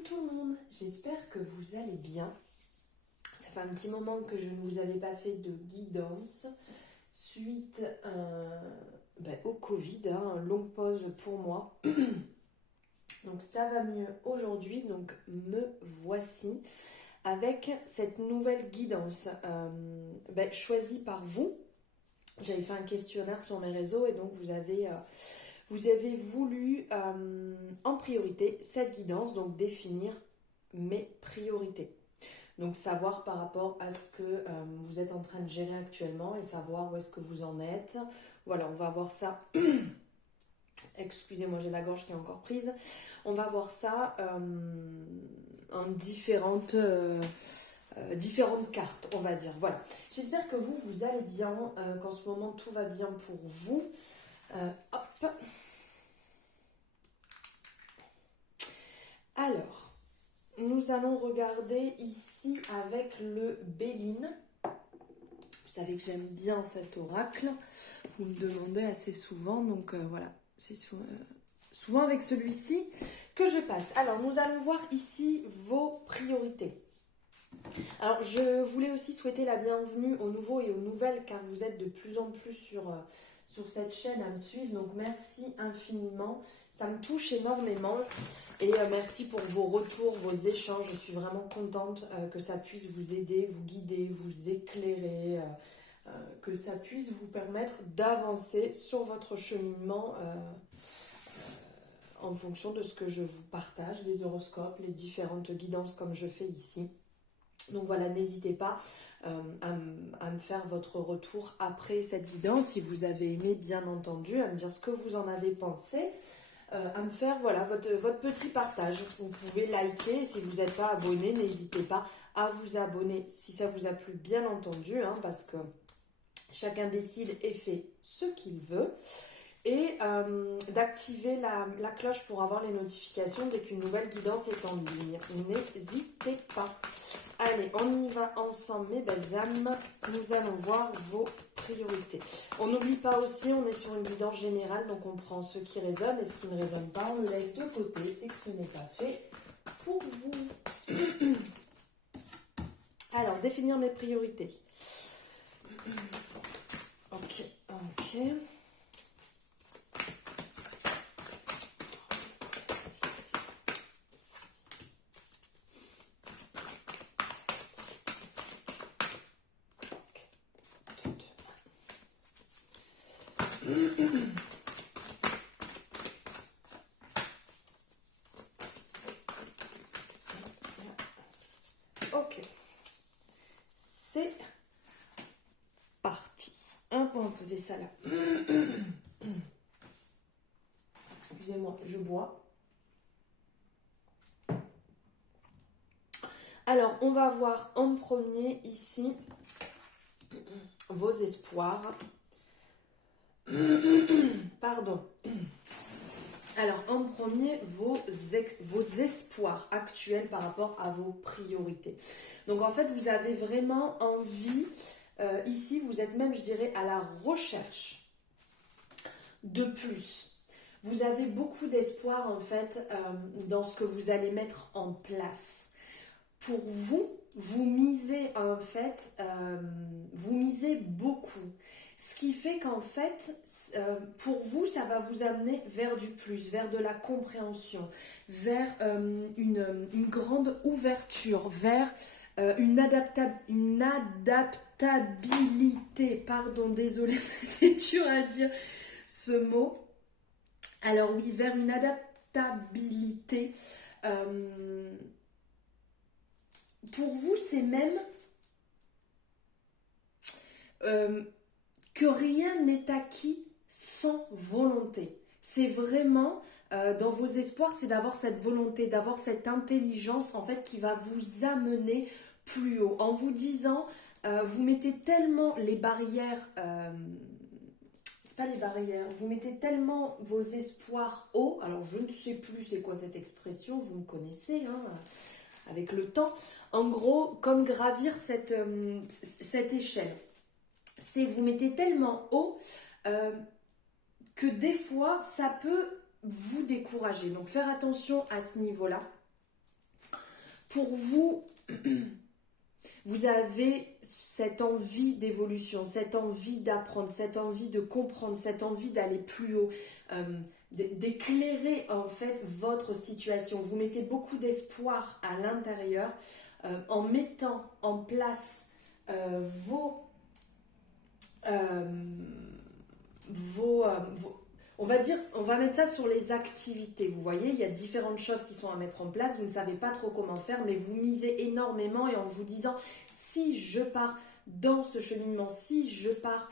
Coucou tout le monde, j'espère que vous allez bien. Ça fait un petit moment que je ne vous avais pas fait de guidance suite au Covid, longue pause pour moi. Donc ça va mieux aujourd'hui, donc me voici avec cette nouvelle guidance choisie par vous. J'avais fait un questionnaire sur mes réseaux et donc vous avez voulu en priorité cette guidance, donc définir mes priorités. Donc savoir par rapport à ce que vous êtes en train de gérer actuellement et savoir où est-ce que vous en êtes. Voilà, on va voir ça. Excusez-moi, j'ai la gorge qui est encore prise. On va voir ça en différentes cartes, on va dire. Voilà. J'espère que vous allez bien, qu'en ce moment tout va bien pour vous. Hop. Alors, nous allons regarder ici avec le Béline. Vous savez que j'aime bien cet oracle. Vous me demandez assez souvent, donc voilà. C'est souvent avec celui-ci que je passe. Alors, nous allons voir ici vos priorités. Alors, je voulais aussi souhaiter la bienvenue aux nouveaux et aux nouvelles, car vous êtes de plus en plus sur cette chaîne à me suivre. Donc, merci infiniment. Ça me touche énormément. Et merci pour vos retours, vos échanges. Je suis vraiment contente que ça puisse vous aider, vous guider, vous éclairer, que ça puisse vous permettre d'avancer sur votre cheminement en fonction de ce que je vous partage, les horoscopes, les différentes guidances comme je fais ici. Donc voilà, n'hésitez pas à me faire votre retour après cette guidance, si vous avez aimé bien entendu, à me dire ce que vous en avez pensé, à me faire voilà, votre petit partage. Vous pouvez liker, si vous n'êtes pas abonné, n'hésitez pas à vous abonner si ça vous a plu bien entendu, parce que chacun décide et fait ce qu'il veut. Et d'activer la cloche pour avoir les notifications dès qu'une nouvelle guidance est en ligne. N'hésitez pas. Allez, on y va ensemble, mes belles âmes. Nous allons voir vos priorités. On n'oublie pas aussi, on est sur une guidance générale, donc on prend ce qui résonne et ce qui ne résonne pas, on le laisse de côté. C'est que ce n'est pas fait pour vous. Alors, définir mes priorités. Ok. Ok, c'est parti. On va poser ça là. Excusez-moi, je bois. Alors, on va voir en premier ici vos espoirs. Pardon. Alors, en premier, vos espoirs actuels par rapport à vos priorités. Donc, en fait, vous avez vraiment envie, ici, vous êtes même, je dirais, à la recherche de plus. Vous avez beaucoup d'espoir, en fait, dans ce que vous allez mettre en place. Pour vous, vous misez, en fait, vous misez beaucoup. Ce qui fait qu'en fait, pour vous, ça va vous amener vers du plus, vers de la compréhension, vers une grande ouverture, vers une adaptabilité. Pardon, désolée, c'était dur à dire ce mot. Alors oui, vers une adaptabilité. Pour vous, c'est même que rien n'est acquis sans volonté. C'est vraiment, dans vos espoirs, c'est d'avoir cette volonté, d'avoir cette intelligence, en fait, qui va vous amener plus haut. En vous disant, vous mettez tellement les barrières, c'est pas les barrières, vous mettez tellement vos espoirs haut, alors je ne sais plus c'est quoi cette expression, vous me connaissez, avec le temps. En gros, comme gravir cette échelle. C'est vous mettez tellement haut que des fois, ça peut vous décourager. Donc, faire attention à ce niveau-là. Pour vous, vous avez cette envie d'évolution, cette envie d'apprendre, cette envie de comprendre, cette envie d'aller plus haut, d'éclairer en fait votre situation. Vous mettez beaucoup d'espoir à l'intérieur en mettant en place on va dire, on va mettre ça sur les activités. Vous voyez, il y a différentes choses qui sont à mettre en place. Vous ne savez pas trop comment faire, mais vous misez énormément et en vous disant, si je pars dans ce cheminement, si je pars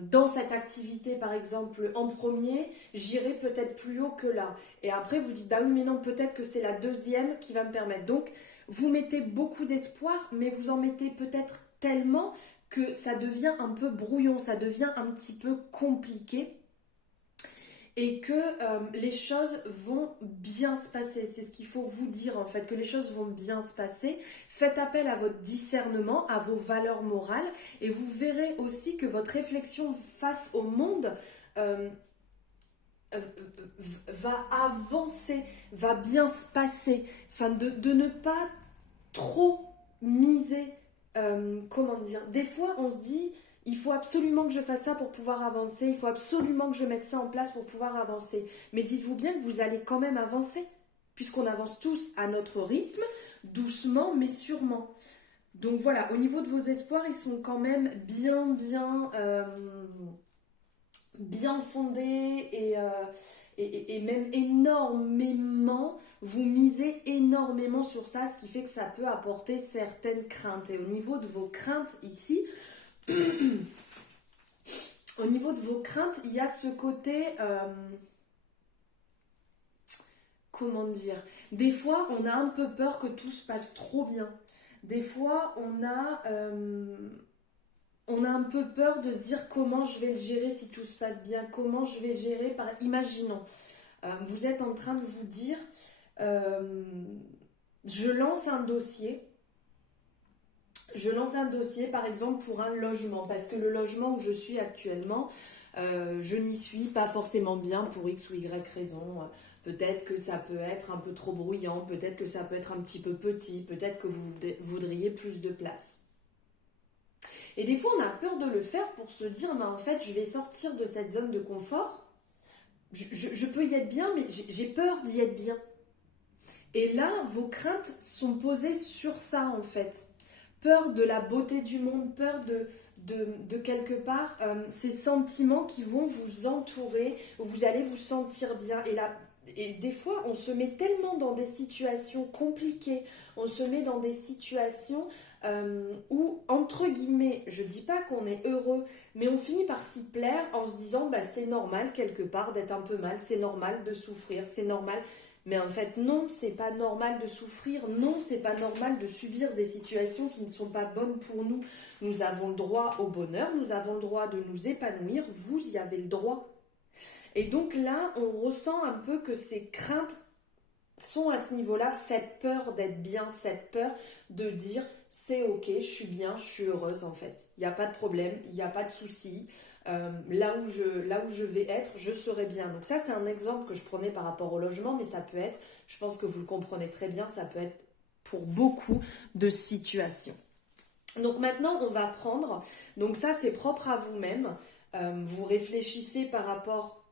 dans cette activité, par exemple, en premier, j'irai peut-être plus haut que là. Et après, vous dites, bah oui, mais non, peut-être que c'est la deuxième qui va me permettre. Donc, vous mettez beaucoup d'espoir, mais vous en mettez peut-être tellement que ça devient un peu brouillon, ça devient un petit peu compliqué. Et que les choses vont bien se passer. C'est ce qu'il faut vous dire en fait, que les choses vont bien se passer. Faites appel à votre discernement, à vos valeurs morales et vous verrez aussi que votre réflexion face au monde va avancer, va bien se passer. Enfin, de ne pas trop miser, comment dire, des fois on se dit... Il faut absolument que je fasse ça pour pouvoir avancer. Il faut absolument que je mette ça en place pour pouvoir avancer. Mais dites-vous bien que vous allez quand même avancer. Puisqu'on avance tous à notre rythme, doucement mais sûrement. Donc voilà, au niveau de vos espoirs, ils sont quand même bien fondés et même énormément. Vous misez énormément sur ça, ce qui fait que ça peut apporter certaines craintes. Et au niveau de vos craintes ici... Au niveau de vos craintes, il y a ce côté, comment dire, des fois on a un peu peur que tout se passe trop bien. Des fois on a un peu peur de se dire comment je vais le gérer si tout se passe bien, comment je vais gérer, imaginons, vous êtes en train de vous dire, je lance un dossier. Par exemple pour un logement, parce que le logement où je suis actuellement, je n'y suis pas forcément bien pour X ou Y raison. Peut-être que ça peut être un peu trop bruyant, peut-être que ça peut être un petit peu petit, peut-être que vous voudriez plus de place. Et des fois on a peur de le faire pour se dire, mais en fait je vais sortir de cette zone de confort, je peux y être bien, mais j'ai peur d'y être bien. Et là, vos craintes sont posées sur ça en fait. Peur de la beauté du monde, peur de quelque part, ces sentiments qui vont vous entourer, où vous allez vous sentir bien. Et des fois, on se met tellement dans des situations compliquées, on se met dans des situations où, entre guillemets, je ne dis pas qu'on est heureux, mais on finit par s'y plaire en se disant, bah, c'est normal quelque part d'être un peu mal, c'est normal de souffrir, c'est normal... Mais en fait, non, c'est pas normal de souffrir. Non, c'est pas normal de subir des situations qui ne sont pas bonnes pour nous. Nous avons le droit au bonheur, nous avons le droit de nous épanouir. Vous y avez le droit. Et donc là, on ressent un peu que ces craintes sont à ce niveau-là, cette peur d'être bien, cette peur de dire c'est ok, je suis bien, je suis heureuse en fait. Il n'y a pas de problème, il n'y a pas de souci. Là où je vais être, je serai bien. Donc ça, c'est un exemple que je prenais par rapport au logement, mais ça peut être, je pense que vous le comprenez très bien, ça peut être pour beaucoup de situations. Donc maintenant, on va prendre, donc ça c'est propre à vous-même, vous réfléchissez par rapport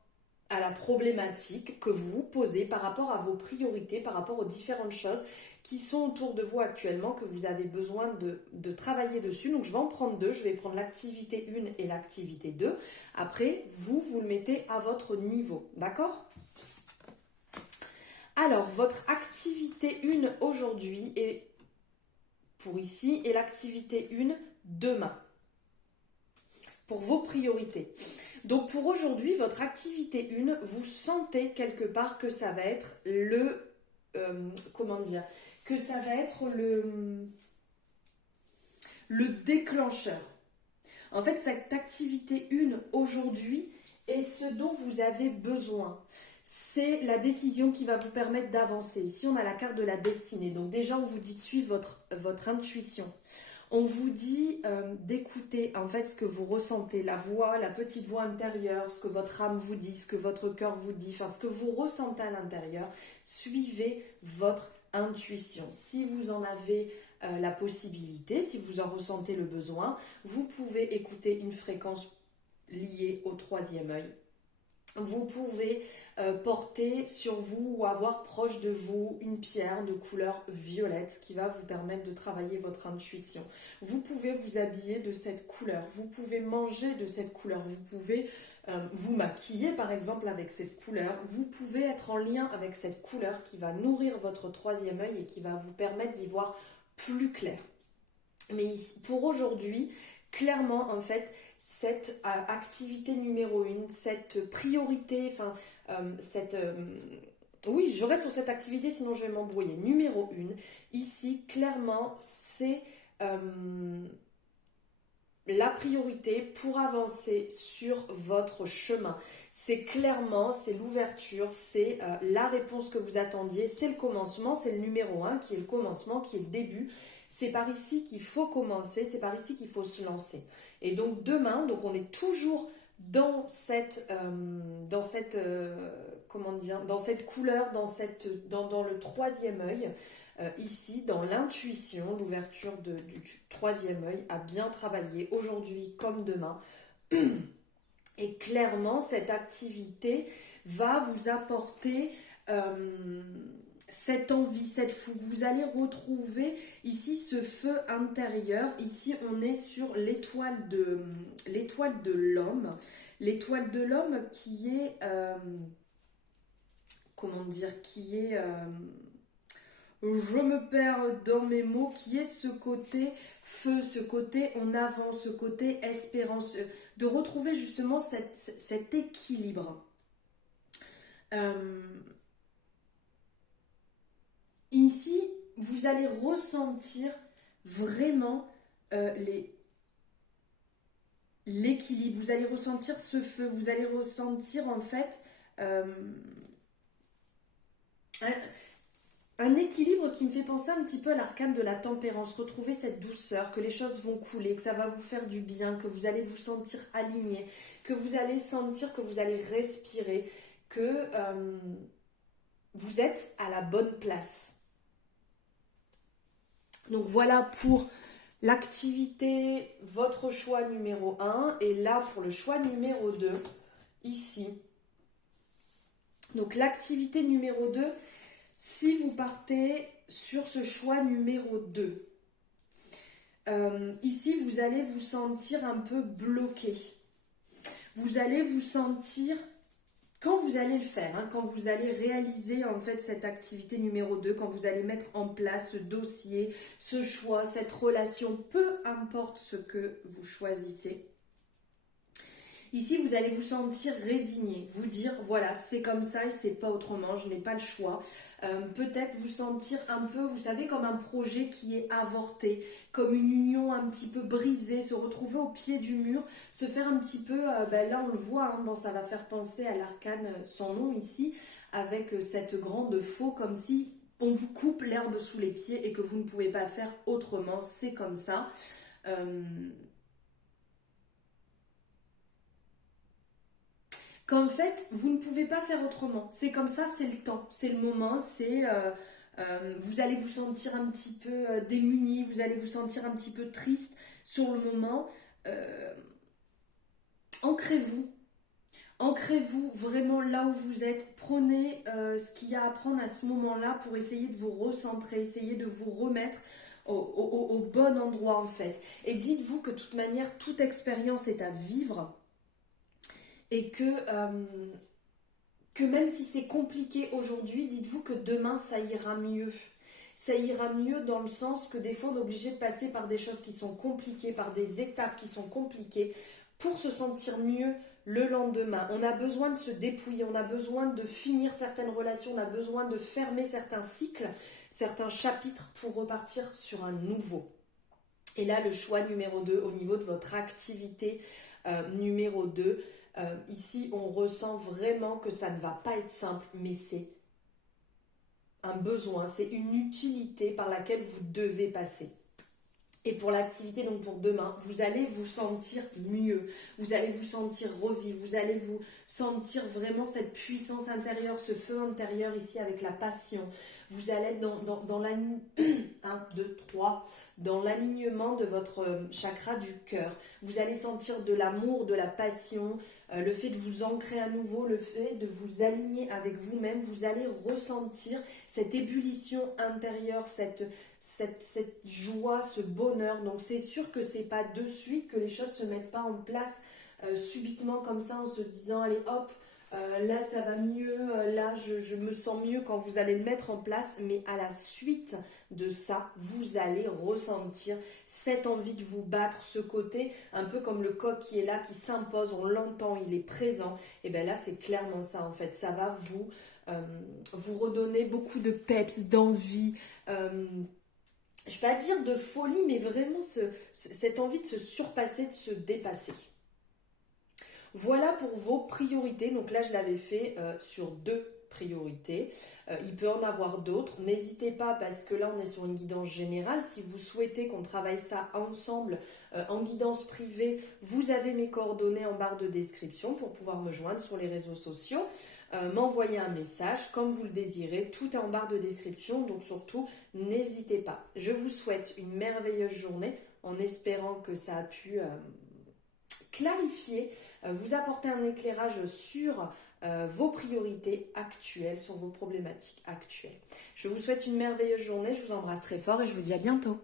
à la problématique que vous vous posez, par rapport à vos priorités, par rapport aux différentes choses qui sont autour de vous actuellement, que vous avez besoin de travailler dessus. Donc je vais en prendre deux, je vais prendre l'activité 1 et l'activité 2. Après, vous le mettez à votre niveau, d'accord ? Alors, votre activité 1 aujourd'hui est pour ici et l'activité 1 demain, pour vos priorités. Donc pour aujourd'hui, votre activité 1, vous sentez quelque part que ça va être que ça va être le déclencheur. En fait, cette activité 1 aujourd'hui est ce dont vous avez besoin. C'est la décision qui va vous permettre d'avancer. Ici, on a la carte de la destinée. Donc déjà, on vous dit de suivre votre intuition. On vous dit d'écouter en fait ce que vous ressentez, la voix, la petite voix intérieure, ce que votre âme vous dit, ce que votre cœur vous dit, enfin ce que vous ressentez à l'intérieur. Suivez votre intuition. Si vous en avez la possibilité, si vous en ressentez le besoin, vous pouvez écouter une fréquence liée au troisième œil. Vous pouvez porter sur vous ou avoir proche de vous une pierre de couleur violette qui va vous permettre de travailler votre intuition. Vous pouvez vous habiller de cette couleur, vous pouvez manger de cette couleur, vous pouvez vous maquiller par exemple avec cette couleur, vous pouvez être en lien avec cette couleur qui va nourrir votre troisième œil et qui va vous permettre d'y voir plus clair. Mais pour aujourd'hui, clairement en fait, cette activité numéro 1, cette priorité, oui, je reste sur cette activité, sinon je vais m'embrouiller. Numéro 1, ici, clairement, c'est la priorité pour avancer sur votre chemin. C'est clairement, c'est l'ouverture, c'est la réponse que vous attendiez, c'est le commencement, c'est le numéro 1 qui est le commencement, qui est le début. C'est par ici qu'il faut commencer, c'est par ici qu'il faut se lancer. Et donc demain, donc on est toujours dans cette couleur, dans le troisième œil, ici dans l'intuition, l'ouverture du troisième œil à bien travailler aujourd'hui comme demain. Et clairement, cette activité va vous apporter cette envie, cette fougue. Vous allez retrouver ici ce feu intérieur. Ici, on est sur l'étoile de l'homme. L'étoile de l'homme qui est... je me perds dans mes mots, qui est ce côté feu, ce côté on avance, ce côté espérance, de retrouver justement cet équilibre. Ici, vous allez ressentir vraiment l'équilibre, vous allez ressentir ce feu, vous allez ressentir en fait un équilibre qui me fait penser un petit peu à l'arcane de la tempérance, retrouver cette douceur, que les choses vont couler, que ça va vous faire du bien, que vous allez vous sentir aligné, que vous allez sentir que vous allez respirer, que vous êtes à la bonne place. Donc voilà pour l'activité, votre choix numéro 1, et là pour le choix numéro 2, ici. Donc l'activité numéro 2, si vous partez sur ce choix numéro 2, ici vous allez vous sentir un peu bloqué. Vous allez vous sentir, quand vous allez le faire, quand vous allez réaliser en fait cette activité numéro 2, quand vous allez mettre en place ce dossier, ce choix, cette relation, peu importe ce que vous choisissez, ici, vous allez vous sentir résigné, vous dire, voilà, c'est comme ça et c'est pas autrement, je n'ai pas le choix. Peut-être vous sentir un peu, vous savez, comme un projet qui est avorté, comme une union un petit peu brisée, se retrouver au pied du mur, se faire un petit peu, là on le voit, bon, ça va faire penser à l'arcane, son nom ici, avec cette grande faux, comme si on vous coupe l'herbe sous les pieds et que vous ne pouvez pas faire autrement, c'est comme ça. Qu'en fait, vous ne pouvez pas faire autrement. C'est comme ça, c'est le temps, c'est le moment, vous allez vous sentir un petit peu démuni, vous allez vous sentir un petit peu triste sur le moment. Ancrez-vous. Ancrez-vous vraiment là où vous êtes. Prenez ce qu'il y a à prendre à ce moment-là pour essayer de vous recentrer, essayer de vous remettre au bon endroit en fait. Et dites-vous que de toute manière, toute expérience est à vivre. Et que même si c'est compliqué aujourd'hui, dites-vous que demain ça ira mieux. Ça ira mieux dans le sens que des fois on est obligé de passer par des choses qui sont compliquées, par des étapes qui sont compliquées pour se sentir mieux le lendemain. On a besoin de se dépouiller, on a besoin de finir certaines relations, on a besoin de fermer certains cycles, certains chapitres pour repartir sur un nouveau. Et là, le choix numéro 2 au niveau de votre activité numéro 2, ici, on ressent vraiment que ça ne va pas être simple, mais c'est un besoin, c'est une utilité par laquelle vous devez passer. Et pour l'activité, donc pour demain, vous allez vous sentir mieux, vous allez vous sentir revivre, vous allez vous sentir vraiment cette puissance intérieure, ce feu intérieur ici avec la passion. Vous allez être dans l'alignement 1, 2, 3, dans l'alignement de votre chakra du cœur. Vous allez sentir de l'amour, de la passion, le fait de vous ancrer à nouveau, le fait de vous aligner avec vous-même. Vous allez ressentir cette ébullition intérieure, cette joie, ce bonheur. Donc c'est sûr que c'est pas de suite, que les choses se mettent pas en place subitement comme ça en se disant allez hop, là ça va mieux, là je me sens mieux, quand vous allez le mettre en place. Mais à la suite de ça, vous allez ressentir cette envie de vous battre, ce côté un peu comme le coq qui est là, qui s'impose, on l'entend, il est présent. Et bien là c'est clairement ça en fait, ça va vous redonner beaucoup de peps, d'envie, je ne vais pas dire de folie, mais vraiment cette envie de se surpasser, de se dépasser. Voilà pour vos priorités. Donc là, je l'avais fait sur 2 priorités. Il peut en avoir d'autres. N'hésitez pas, parce que là, on est sur une guidance générale. Si vous souhaitez qu'on travaille ça ensemble en guidance privée, vous avez mes coordonnées en barre de description pour pouvoir me joindre sur les réseaux sociaux. M'envoyer un message comme vous le désirez, tout est en barre de description, donc surtout n'hésitez pas. Je vous souhaite une merveilleuse journée en espérant que ça a pu clarifier, vous apporter un éclairage sur vos priorités actuelles, sur vos problématiques actuelles. Je vous souhaite une merveilleuse journée, je vous embrasse très fort et je vous dis à bientôt.